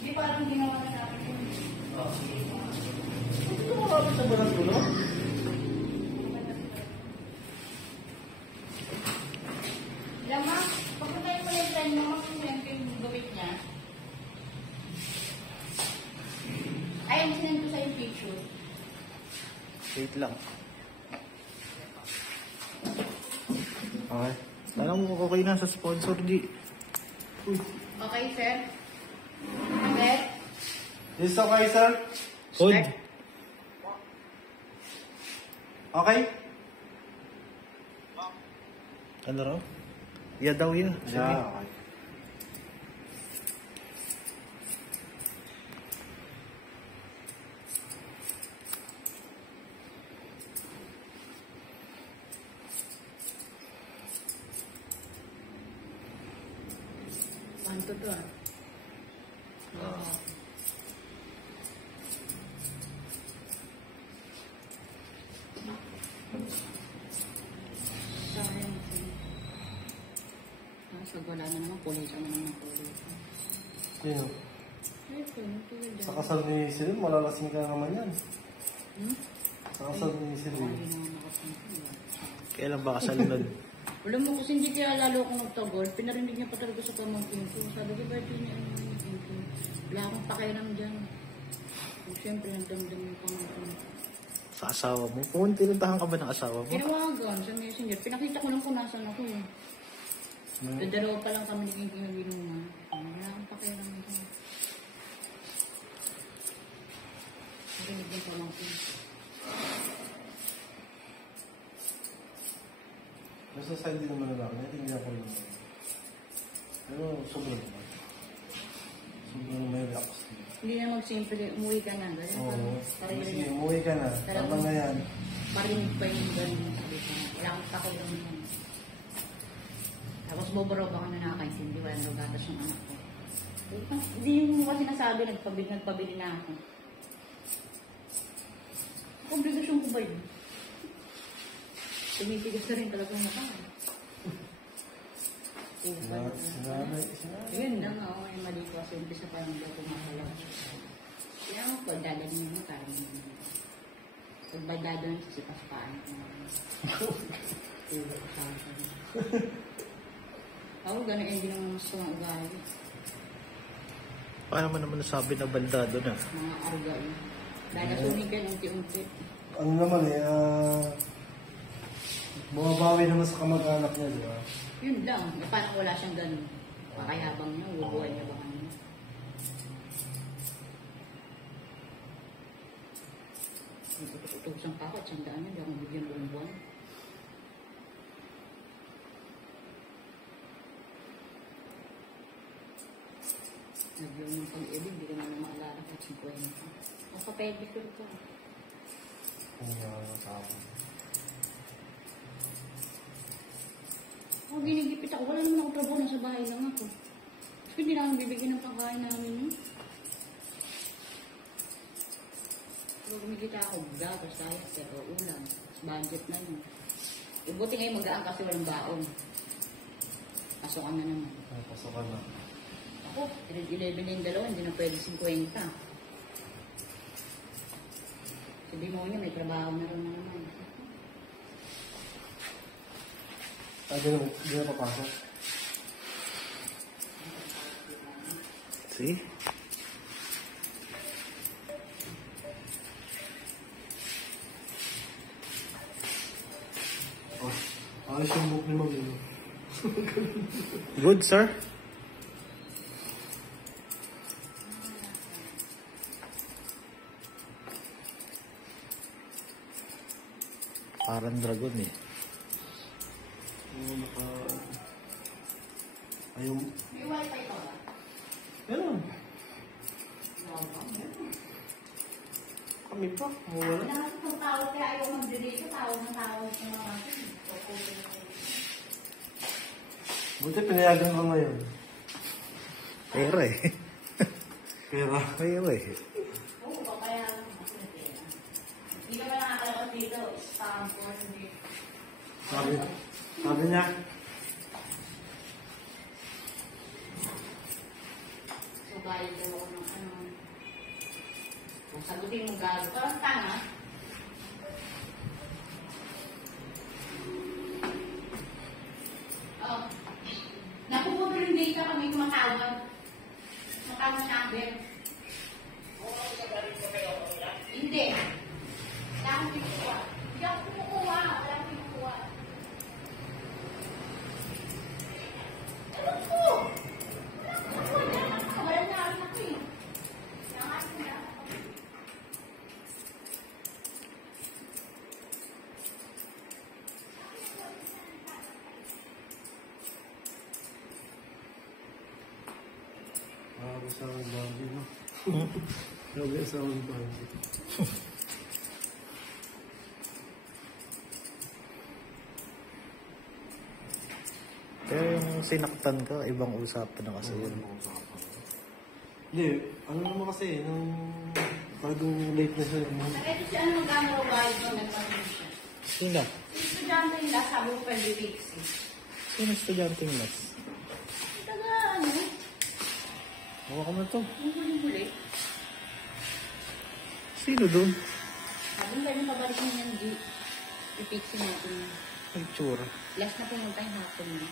Hindi parang ginawa na namin yun. Ito makakapit sa balat ko, no? Lama, pagpuntayin mo yung time mo, kung yung gawit niya. Ayun, sinend ko sa yung picture. Wait lang. Okay. Alam mo, okay na sa sponsor, G. Uy. Okay, sir? Okay? Is okay, sir? Good. Okay? Ano raw? Yeah daw yun. Yeah, okay. Manto to ah. Sayang. Pag wala na naman, pulis na naman ng pulis. Sino? Ito, ito. Sa kasal ni Celine, malalasing ka naman yan. Hmm? Sa kasal ni Celine. Hindi naman nakasunod. Kailan ba kasal nun? Alam mo, kasi hindi kaya lalo akong nagtagol, pinarinig niya pa talaga sa pamangkin ko. Sabi ko, bakit niya ang pamangkin ko? Wala akong pakialam dyan. Kung siyempre, nagdamdam yung pamangkin ko. Sa asawa mo? Pinuntahan ka ba ng asawa mo? Tinawagan sa messenger. Pinakita ko lang kung nasan ako eh. Dalawa pa lang kami naging kinabinuman. Wala akong pakialam dyan. Narinig yung pamangkin. Nasa side din naman na lang. Hindi ako naman. Pero sobrang naman. Sobrang may relax. Hindi na magsimple, umuwi ka na. Oo. Sige, umuwi ka na. Tama na yan. Parinig pa yung ganun. Wala akong pakialam dyan. Tapos boboro ba ka na nakakaintindi? Walang lugatas yung anak ko. Hindi mo kasi nasabi, nagpabili na ako. Obligasyon ko ba yun? Tumitigas na rin talaga yung mata. Sinanay. Yun lang ako, yung mali ko kasi umpisa pa yung daw kumakalaw. Kaya ako, pagdadalhin mo parang pagbadado ng sisipaspaan ko. Tulog sa akin. Ako, gano'n hindi naman mas mga ugali. Paano mo naman nasabi na bandado na? Mga arga yun. Dahil nasumigan unti-unti. Ano naman bumabawi naman sa kamag-anak niya, di ba? Yun lang. Parang wala siyang gano'n. Pakayabang niya, ubuhay niya ba kanya. Utusan pa ako at siyang niya, di akong bigyan buong buwan. Naglaw ng pag-ibig, di ka na maalala ka 50. O kapedicure ka. Kung nakakasama. O ginigipit ako, wala naman ako trabaho, nasa bahay lang ako. Kasi hindi na akong bibigyan ng pagkain namin yun. Pero kumikita ako, gatas, sayas, pero ulam. Budget na yun. E buti ngayon mag-aan kasi walang baon. Pasokan na naman. Ay, pasokan na. Ako, 11 na yung dalawa, hindi na pwede 50. Sabi mo niya, may trabaho na rin na naman. Di na papasok. See? Oh, ayos yung book ni Mag-ino. Good, sir. Parang dragon eh. Ayaw. May wifi ka ba? Meron. Kami pa. Mawala. Lahat ng tawag kaya ayaw mag-delete, tawag ng tawag ng mga Buti pinayagan ko ngayon. Pera eh. Pera? Pera eh. Oo, kaya hindi ka ba nakakalakot dito? Spam for Sabi niya, magbayad daw ako ng ano. Kung sagutin mo gago, parang tanga. Oh. Napupuno yung data kami kumatawag. Matawag sa akin. Hindi. Wala akong pinukuha. Hindi ako pinukuha. Wala akong pinukuha. Ano po? Wala na ako eh. Nangat mo na. Sa akin bagay, no? Grabe sa akin bagay. Pero yung sinaktan ka, ibang usapan na kasi yun. Hindi, ano naman kasi, nung bagong late na siya. Ito si ano magkano bayad mo nagpapin siya. Sino? Estudyante nila sabi ko pwede fix eh. Sino estudyante yung mas? Taga ano? Hawa ka mo to. Yung huli-huli. Sino doon? Sabi ko pwede pabalik mo yung G. I-fixin natin. Ay, tsura. Last na pumunta yung hapon mo.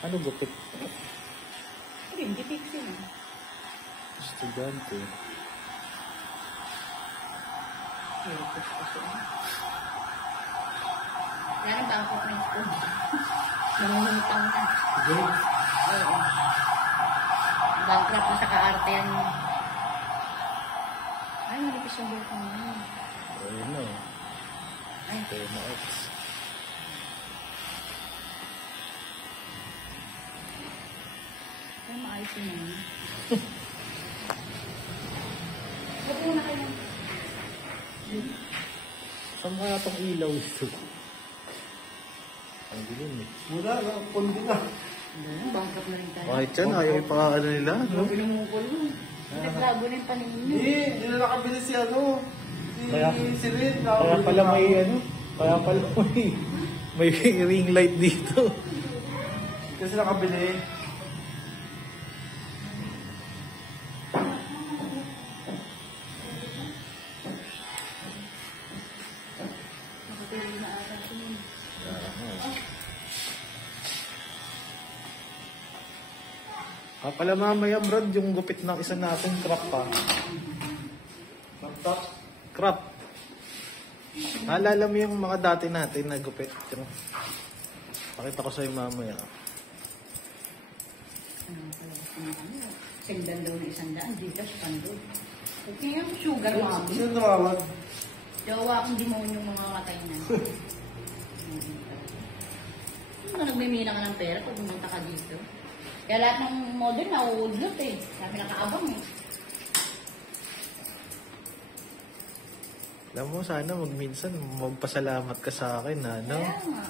Ano gupit? Hindi fixin ah. Estudyante. Hirapos pa siya. Wala na bangkok na yung school. Nangungutang na. Hindi. Oo. Bankrupt na sa kaarte yan. Ay, malipis yung buhok mo. Ayun na. Ay, Kaya na X. ay maayos yun yun. Huwag mo na kayo. Saan kaya itong ilaw ito? Ang dilim eh. Wala, nakundi na. Bankrupt na rin tayo. Kahit yan, ayaw ipakaano nila. No? Pinumukol mo. Naglabo na yung paningin mo. Hindi, hindi na nakabili si ano. Kaya- Si Rin. Kaya pala may ano, kaya pala may ring light dito. Kasi nakabili. Nakatulog na ata siya yun. Pala mamaya Brad, yung gupit ng isa natin, crop pa. Laptop. Crop. Naalala mo yung mga dati natin na gupit. Yung... Pakita ko sa'yo mamaya. Ano pala gusto mo ano? Sendan daw na 100, Gcash pando. Okay, yung sugar mami. Sino tumawag? Jowa akong demonyong mga matay na. Ano nagmimina ka ng pera pag pumunta ka dito? Kaya lahat ng model nauudlot eh. Sabi nakaabang eh. Alam mo, sana minsan magpasalamat ka sa akin na, no? Kaya nga.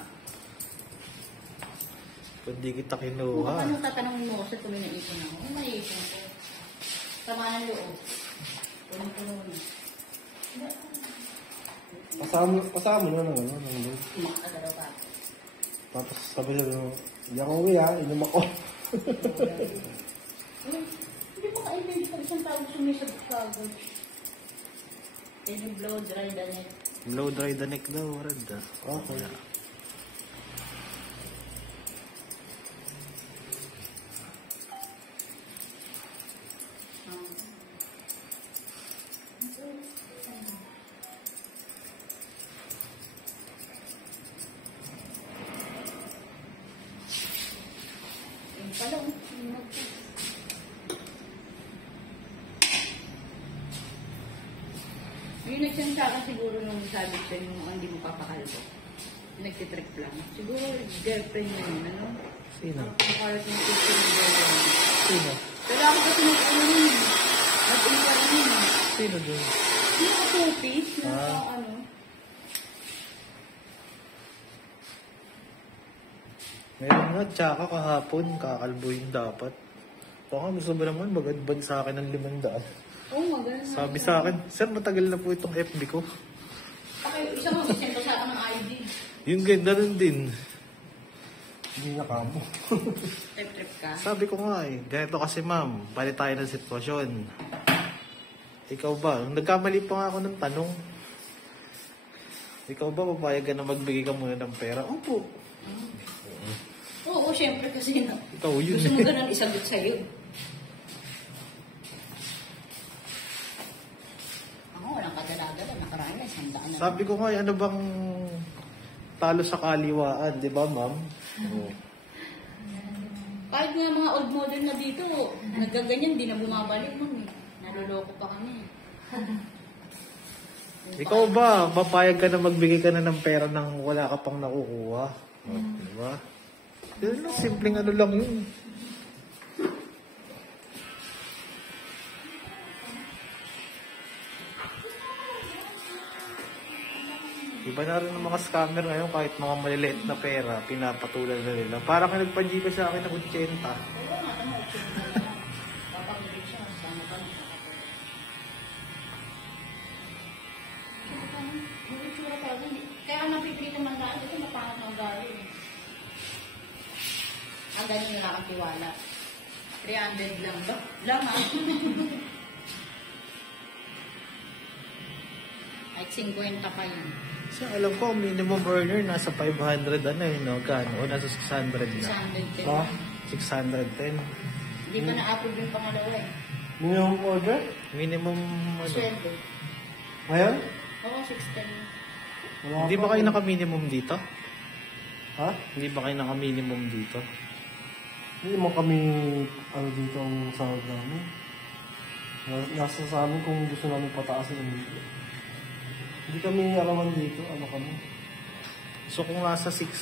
Kung di kita Kung kinuha. ano tatanungin mo kasi kung may naipon ako. Ano naipon ko? Sama ng loob. Punong-puno na. Pasama na ng ano, ng loob. Kumakagalaw ka. Tapos sabi niya, hindi ako uwi ha, inom ako. Hindi mo ka-ibig pag isang tawag sumisag sa agad. Can you blow dry the neck? Blow dry the neck daw, Rad. Okay. Yung pala, yung nagsansa ka siguro nung sabi ko yung hindi mo papakalbo. Nagtitrip lang. Siguro girlfriend niya yun, ano? Sino? Nakalat yung picture ng girlfriend. Sino? Pero ako kasi nag-ano yun. Nag-iwan yun. Sino dun? Yung kapupi, yung Ah. ano. Meron nga, tsaka kahapon, kakalbuhin dapat. Baka gusto ba naman mag-advance sa akin ng 500? Oo, maganda. Sabi sa akin, sir, matagal na po itong FB ko. Okay, isa mo, sisend ko sa akin ng ID. Yung ganda rin din. Hindi na kamo. Trip-trip ka. Sabi ko nga eh, ganito kasi ma'am, bali tayo ng sitwasyon. Ikaw ba? Nagkamali pa nga ako ng tanong. Ikaw ba, papayag ka na magbigay ka muna ng pera? Opo. Oo, syempre kasi na. Ikaw yun. Gusto mo ganun isagot sa'yo. Ako, walang kadalaga. Nakaraan na, 100 na. Sabi ko nga, ano bang talo sa kaliwaan, di ba ma'am? Oo. Kahit nga mga old model na dito, nagaganyan, di na bumabalik mo. Naloloko pa kami. Ikaw ba, papayag ka na magbigay ka na ng pera nang wala ka pang nakukuha? Di ba? Yun lang, simpleng ano lang yun. Iba na rin ang mga scammer ngayon, kahit mga maliliit na pera, pinapatulan na nila. Parang nagpa-GP sa akin ng 80. Oo nga, tama. Papamilig siya. Sama pa niya. Yung itsura pa rin. Kaya napipili naman tayo. Ito mapangat ng gari. Ang ganyan nila ang tiwala. 300 lang ba? Lang ha? Ay, 50 pa yun. So, alam ko, minimum earner nasa 500 ano eh, no? Gano? O nasa 600 na? 610. Ha? 610. Hindi pa na-approve yung pangalawa eh. Minimum order? Minimum, ano? Sweldo. Ngayon? Oo, 610. Wala Hindi pa ba kayo ako. naka-minimum dito? Ha? Hindi ba kayo naka-minimum dito? Hindi mo kami, ano dito ang sahod namin. Nasa sa amin kung gusto namin pataasin ang dito. Hindi kami alaman dito, ano kami. So, kung nasa 600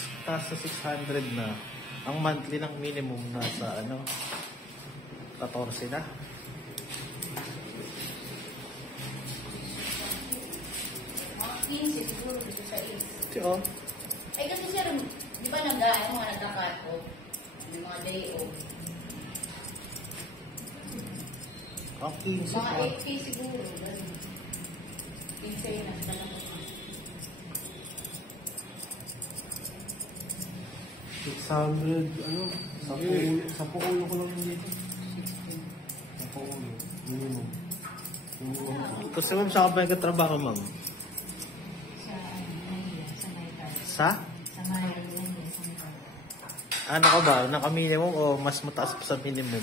na, ang monthly ng minimum nasa, 14 na? Mga 15 siguro dito sa is. Oo. Ay kasi sir, di ba mga nagka-cut off? May mga day off. Ang 15 Mga pa. 80 siguro. 15 na sa lang. 600, ano, sa pukulo ko lang dito. Sa pukulo, minimum. Minimum. Kasi ma'am, saan ka ba nagkatrabaho, ma'am? Sa? Ano ka ba? Naka-minimum o mas mataas pa sa minimum?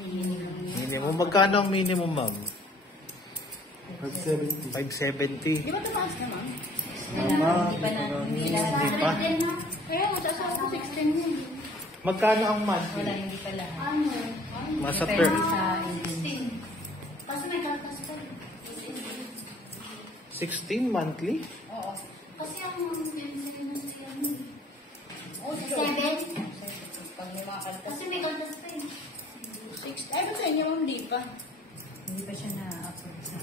Minimum. Magkano ang minimum, ma'am? 570. 570. Di ba tumaas na ma'am? Hindi pa. Kaya masasawa ko 16 yun. Magkano ang monthly? Hindi pa lahat. Ano? Masa per. Sa 16. Kasi may kaltas pa. 16 monthly? Oo. Kasi ang Oh, 7? Pag may mga kaltas. Kasi may kaltas pa eh. 6. Ay, ba sa inyo hindi pa? Hindi pa siya na-upload sa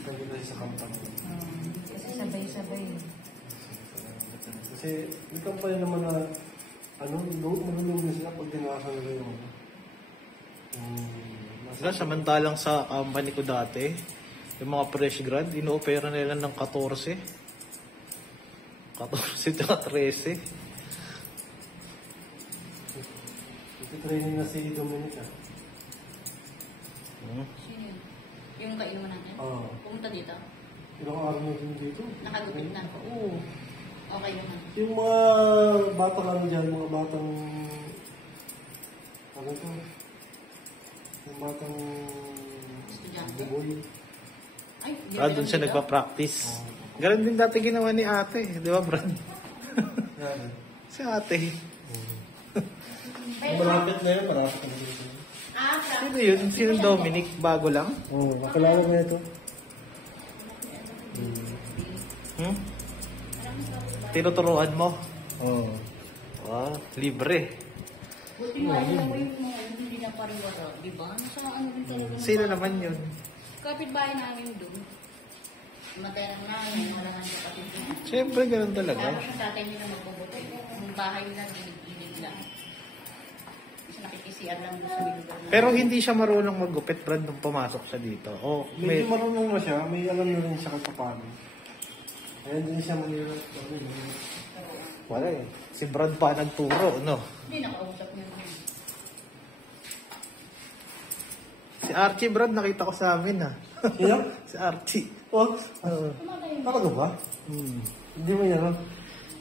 Pwede tayo sa company. kasi sabay-sabay. Kasi may company naman na, malulong na sila pag tinakasan nila yung, Diba, samantalang sa company ko dati, yung mga fresh grad, ino-opera nila ng 14. 14 at 13. training na si Dominica. Sino yun? Yung kainuman natin? Oo. Pumunta dito? Ilang araw na din dito. Nakagupit na. Oo. Okay naman. Yung mga batang ano dyan, mga batang, ano to? Yung batang Estudyante? buboy. Ay, di Ah, ba doon yung siya dito? nagpa-practice. Ganun din dati ginawa ni ate. Di ba, Brad? Yan. Si ate. Malapit na yun, malapit na dito. Sino yun? Sino Dominic? Bago lang? Oo, makilala mo ito. Hmm? Tinuturuan mo? Oo. Wow, libre. Buti nga, alam mo yung mga hindi na pariwara, di ba? Nasa ano rin talaga. Sino naman yun? Kapit-bahay namin doon. Matay lang namin, malaman sa kapit niya. Siyempre, ganun talaga. Tapos yung tatay nila magpubuti. Yung bahay nila, dilig-dilig lang. Kasi nakikisiyan lang doon sa lugar na. Pero hindi siya marunong maggupit, Brad, nung pumasok siya dito. O, Medyo marunong na siya, may alam na rin siya kung paano. Ayan din siya Manila. Wala eh. Si Brad pa nagturo, no? Hindi nakausap niya. Si Archie, Brad, nakita ko sa amin, ha? Sino? Si Archie. Oh, Oo. nakano ba? Hindi mo yan, no?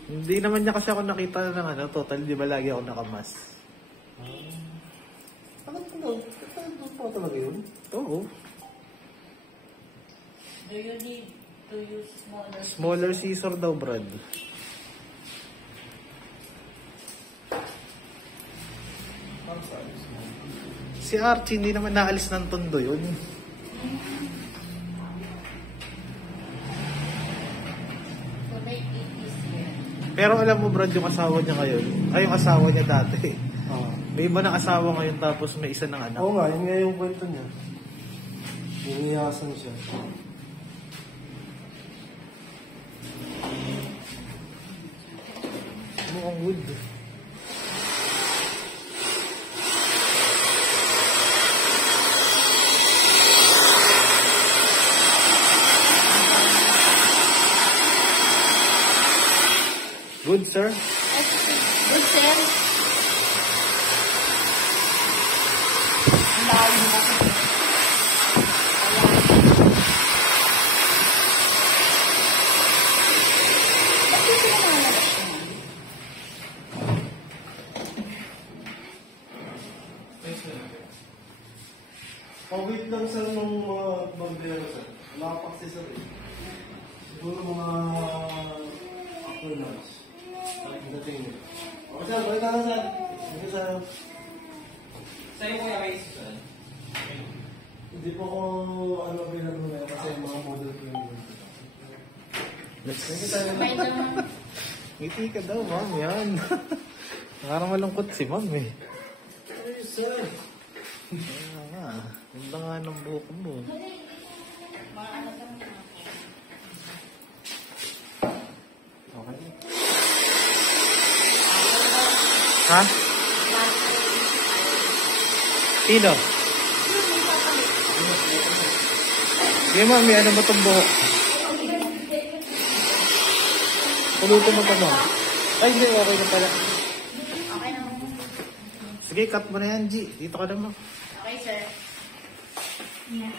Hindi naman niya kasi ako nakita ng ano, total, di ba lagi ako nakamas? Ano pa talaga yun? Oo. Do you need to use smaller? Smaller scissor daw, Brad. Si Archie, hindi naman naalis ng tondo yun. To make it easier. Pero alam mo, Brad, yung asawa niya ngayon, ay yung asawa niya dati. Oo. May iba ng asawa ngayon tapos may isa ng anak. Oo nga, yun nga yung kwento niya. Iniyasan siya. Mukhang wood. Good, sir. Good, sir. Ang layo na ako. Bakit sila nangalabas naman? Pag-wait lang sir nung mga bambero sir. Lapak si sir eh. Siguro mga after lunch. Dating niya. Okay sir, balik na lang sir. Thank you sir. Sa'yo ko yung race sir. Hindi po ako available ngayon kasi mga model ko yung Thank you sir. May naman. Ngiti ka daw, ma'am. Yan. Parang malungkot si ma'am eh. Hey sir. Kaya nga. Ganda nga ng buhok mo. Mga anak kami. Okay. Ha? Sino? Sige ma'am, may ano ba itong buhok? Pulutin mo pa mo. Ay, hindi. Okay na pala. Okay naman. Sige, cut mo na yan, G. Dito ka naman. Okay, sir. Yeah.